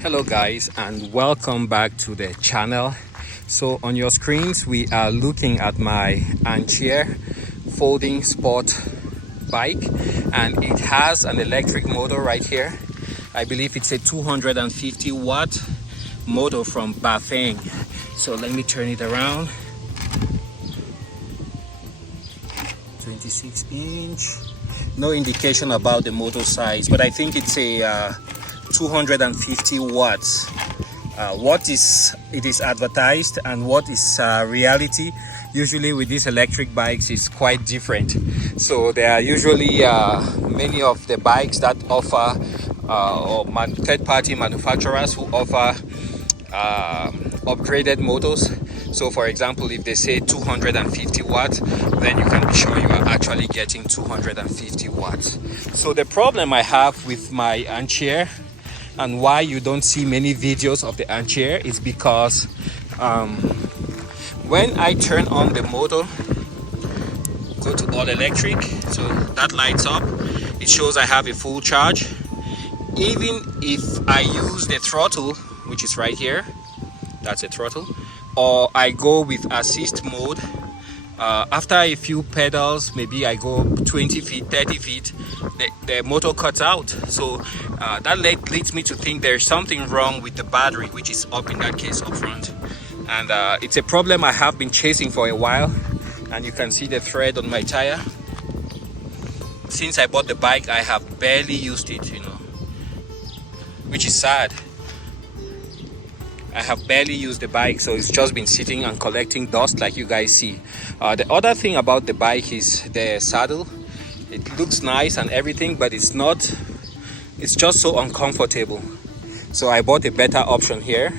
Hello guys, and welcome back to the channel. So on your screens we are looking at my Ancheer folding sport bike, and it has an electric motor right here. I believe it's a 250 watt motor from Bafang. So let me turn it around. 26 inch. No indication about the motor size, but I think it's a 250 watts. What is advertised and what is reality usually with these electric bikes is quite different. So there are usually many of the bikes that offer third-party manufacturers who offer upgraded motors. So for example, if they say 250 watts, then you can be sure you are actually getting 250 watts. So the problem I have with my Ancheer and why you don't see many videos of the Ancheer is because when I turn on the motor, go to all electric, so that lights up, it shows I have a full charge. Even if I use the throttle, which is right here, that's a throttle, or I go with assist mode, after a few pedals, maybe I go 20 feet, 30 feet, the motor cuts out. So that leads me to think there's something wrong with the battery, which is up in that case up front. And it's a problem I have been chasing for a while. And you can see the thread on my tire. Since I bought the bike, I have barely used it, which is sad. I have barely used the bike, so it's just been sitting and collecting dust like you guys see. The other thing about the bike is the saddle. It looks nice and everything, but it's just so uncomfortable. So I bought a better option here,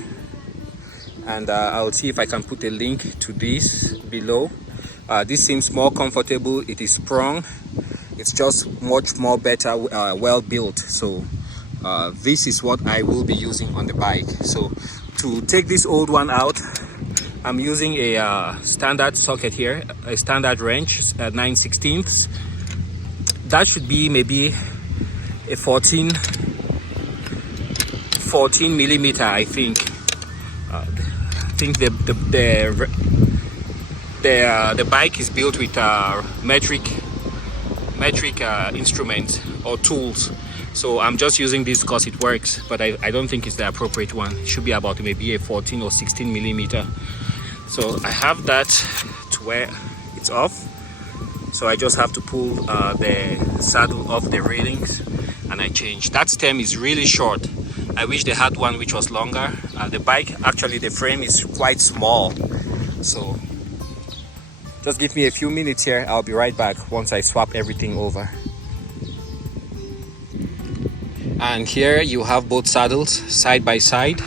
and I'll see if I can put a link to this below. This seems more comfortable. It is sprung. It's just much more better, well built. So this is what I will be using on the bike. So to take this old one out, I'm using a standard socket here, a standard wrench, 9/16. That should be maybe a 14 millimeter, I think. I think the bike is built with metric instruments or tools. So I'm just using this because it works, but I don't think it's the appropriate one. It should be about maybe a 14 or 16 millimeter. So I have that to where it's off. So I just have to pull the saddle off the railings, and I change. That stem is really short. I wish they had one which was longer. The bike, actually the frame is quite small. So just give me a few minutes here. I'll be right back once I swap everything over. And here you have both saddles side by side.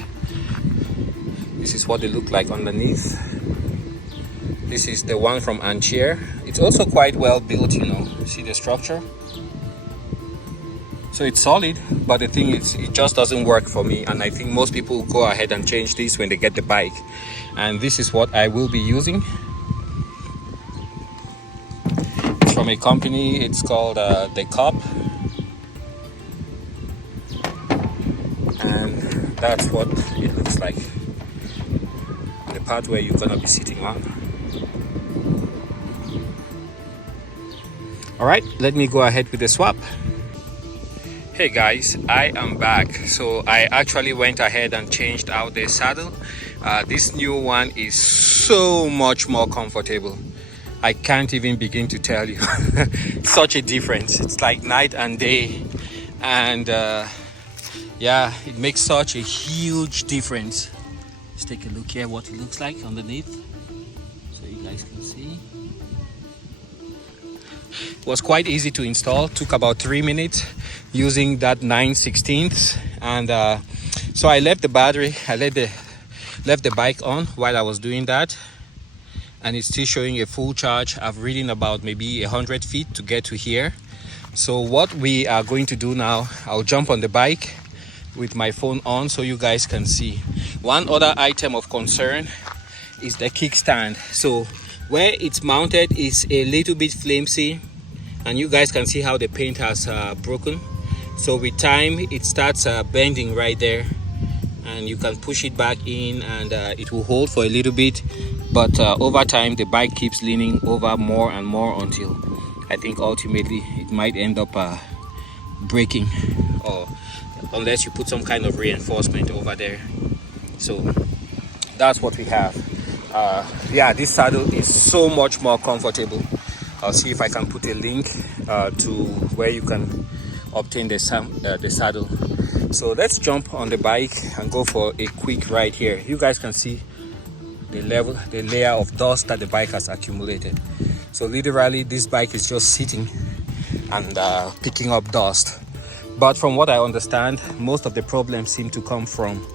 This is what they look like underneath. This is the one from Ancheer. It's also quite well built, See the structure? So it's solid, but the thing is, it just doesn't work for me. And I think most people go ahead and change this when they get the bike. And this is what I will be using. It's from a company, it's called The Cup. And that's what it looks like, the part where you're gonna be sitting on. All right, let me go ahead with the swap. Hey guys, I am back. So I actually went ahead and changed out the saddle. This new one is so much more comfortable. I can't even begin to tell you. Such a difference. It's like night and day. And yeah, it makes such a huge difference. Let's take a look here what it looks like underneath, so you guys can see. It was quite easy to install, took about 3 minutes using that 9/16. And so I left the battery, left the bike on while I was doing that, and it's still showing a full charge. I've ridden about maybe 100 feet to get to here. So what we are going to do now, I'll jump on the bike with my phone on so you guys can see. One other item of concern is the kickstand. So where it's mounted is a little bit flimsy, and you guys can see how the paint has broken. So with time it starts bending right there. and you can push it back in, and it will hold for a little bit, but over time the bike keeps leaning over more and more until I think ultimately it might end up breaking, or unless you put some kind of reinforcement over there. So that's what we have. Yeah, this saddle is so much more comfortable. I'll see if I can put a link to where you can obtain the saddle. So let's jump on the bike and go for a quick ride here. You guys can see the layer of dust that the bike has accumulated. So literally this bike is just sitting and picking up dust. But from what I understand, most of the problems seem to come from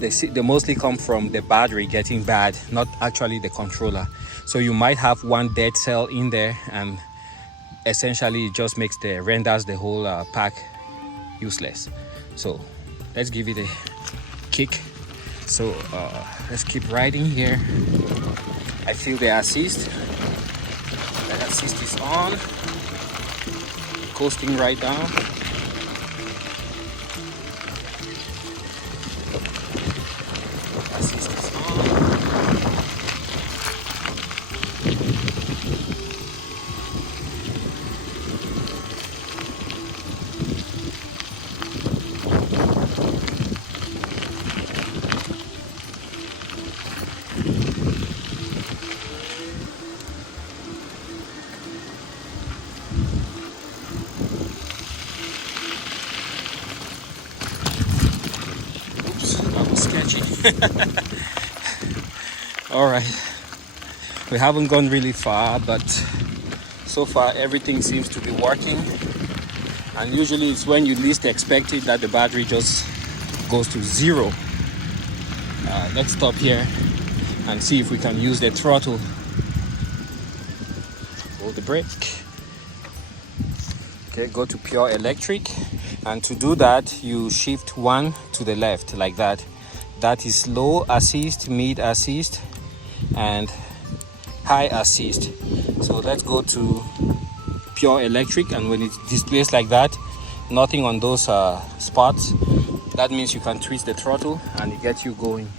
they mostly come from the battery getting bad, not actually the controller. So you might have one dead cell in there, and essentially it just renders the whole pack useless. So let's give it a kick. So let's keep riding here. I feel the assist. The assist is on, coasting right down. Assist is on. All right, we haven't gone really far, but so far everything seems to be working. And usually it's when you least expect it that the battery just goes to zero. Let's stop here and see if we can use the throttle. Hold the brake. Okay, go to pure electric, and to do that you shift one to the left like that. That is low assist, mid assist, and high assist. So let's go to pure electric, and when it displays like that, nothing on those spots, that means you can twist the throttle and it gets you going.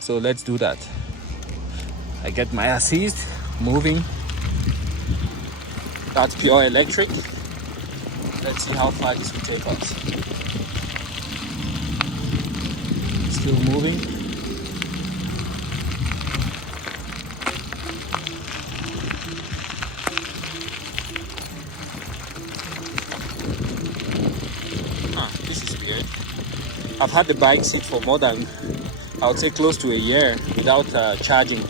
So let's do that. I get my assist moving. That's pure electric. Let's see how far this will take us. Still moving. This is weird. I've had the bike sit for more than, I would say, close to a year without charging,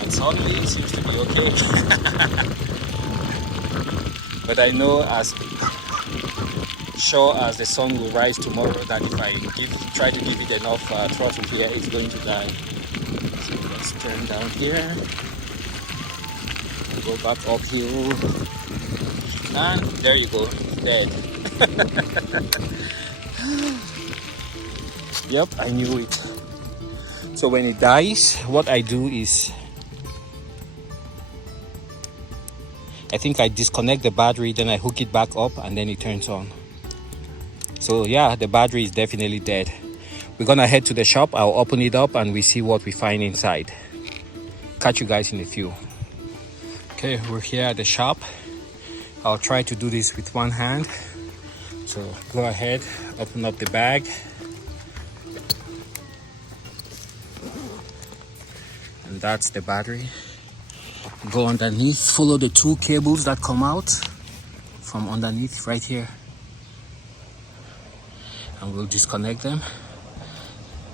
and suddenly it seems to be okay. But I know as sure as the sun will rise tomorrow that if I try to give it enough throttle here, it's going to die. So let's turn down here, go back uphill, and there you go, dead. Yep, I knew it. So when it dies, what I do is I think I disconnect the battery, then I hook it back up, and then it turns on. So yeah, the battery is definitely dead. We're gonna head to the shop. I'll open it up and we see what we find inside. Catch you guys in a few. Okay, we're here at the shop. I'll try to do this with one hand. So go ahead, open up the bag. And that's the battery. Go underneath, follow the two cables that come out from underneath right here, and we'll disconnect them.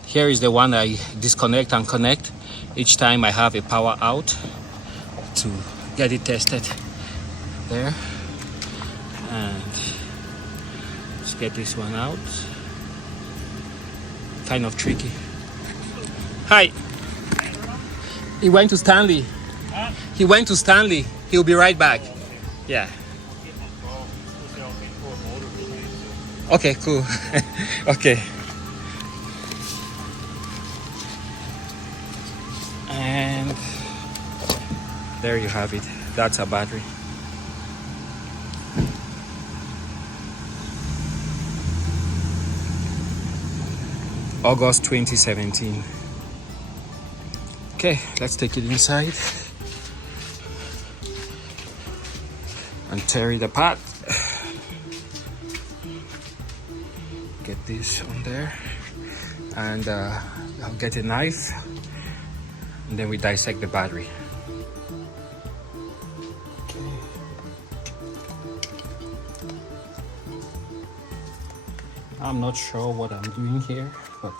Here is the one I disconnect and connect each time I have a power out to get it tested. There, and let's get this one out. Kind of tricky. Hi. He went to Stanley. He went to Stanley. He'll be right back. Yeah. Okay, cool. Okay. And there you have it. That's a battery. August 2017. Okay, let's take it inside and tear it apart. Get this on there, and I'll get a knife, and then we dissect the battery. I'm not sure what I'm doing here, but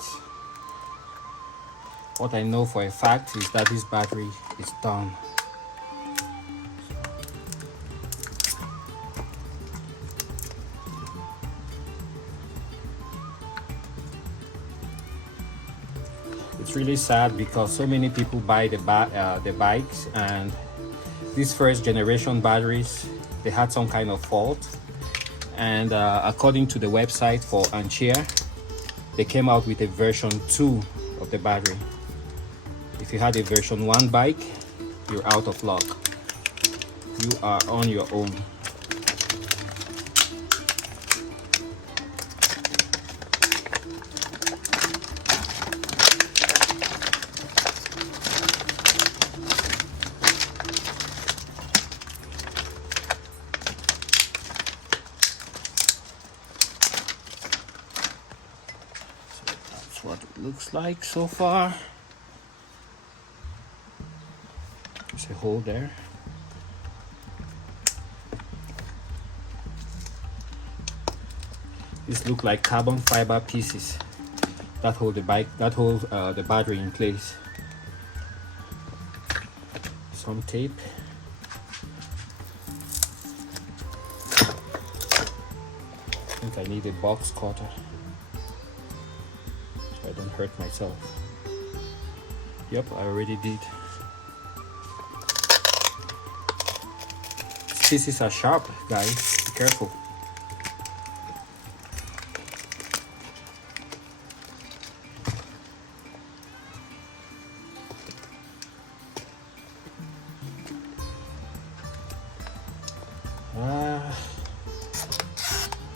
what I know for a fact is that this battery is done. It's really sad because so many people buy the bikes, and these first generation batteries, they had some kind of fault, and according to the website for Ancheer, they came out with a version 2 of the battery. If you had a version 1 bike, you're out of luck. You are on your own. What it looks like so far. There's a hole there. These look like carbon fiber pieces that hold the the battery in place. Some tape. I think I need a box cutter so I don't hurt myself. Yep, I already did. These pieces are sharp, guys. Be careful.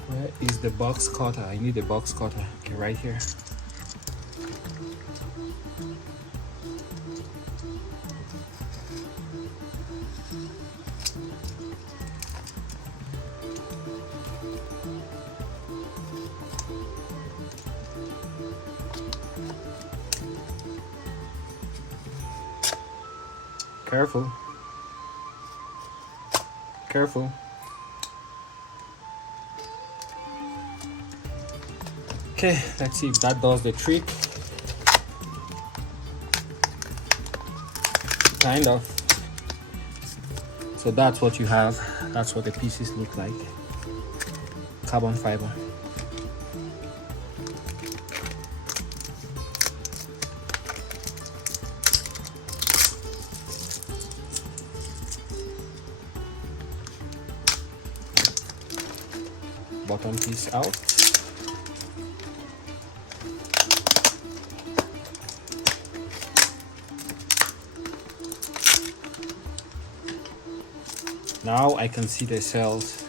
Where is the box cutter? I need a box cutter. Okay, right here. Careful. Careful. Okay, let's see if that does the trick. Kind of. So that's what you have. That's what the pieces look like. Carbon fiber. Bottom piece out. Now I can see the cells.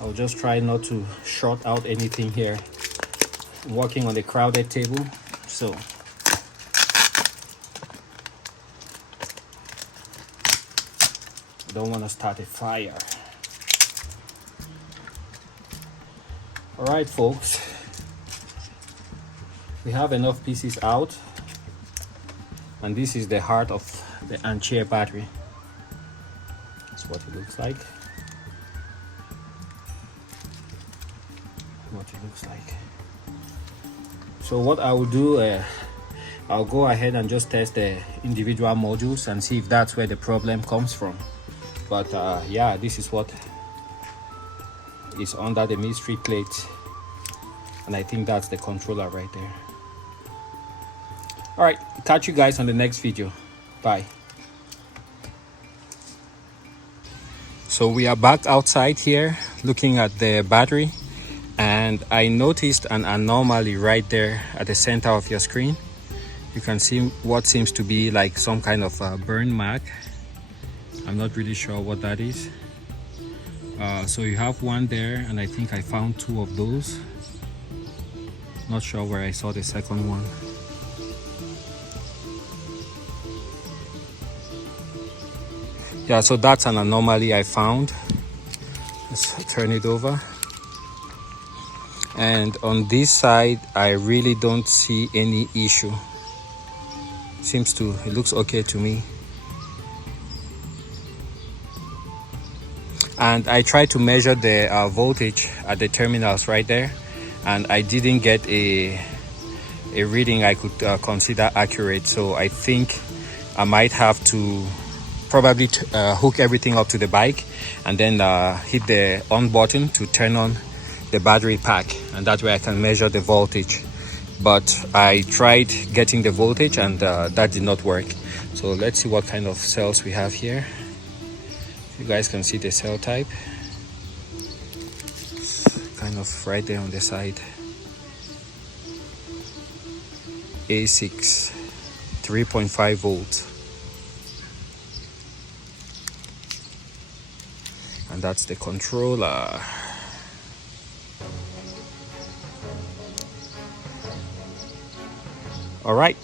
I'll just try not to short out anything here. I'm working on a crowded table, so I don't want to start a fire. All right, folks, we have enough pieces out, and this is the heart of the Ancheer battery. That's what it looks like. So what I will do, I'll go ahead and just test the individual modules and see if that's where the problem comes from. But yeah, this is what is under the mystery plate, and I think that's the controller right there. All right, catch you guys on the next video. Bye. So we are back outside here looking at the battery, and I noticed an anomaly right there at the center of your screen. You can see what seems to be like some kind of burn mark. I'm not really sure what that is. So you have one there, and I think I found two of those. Not sure where I saw the second one. Yeah, so that's an anomaly I found. Let's turn it over. And on this side, I really don't see any issue. It looks okay to me. And I tried to measure the voltage at the terminals right there, and I didn't get a reading I could consider accurate. So I think I might have to probably hook everything up to the bike and then hit the on button to turn on the battery pack, and that way I can measure the voltage. But I tried getting the voltage and that did not work. So let's see what kind of cells we have here. You guys can see the cell type, it's kind of right there on the side. A6 3.5 volts, and that's the controller. All right,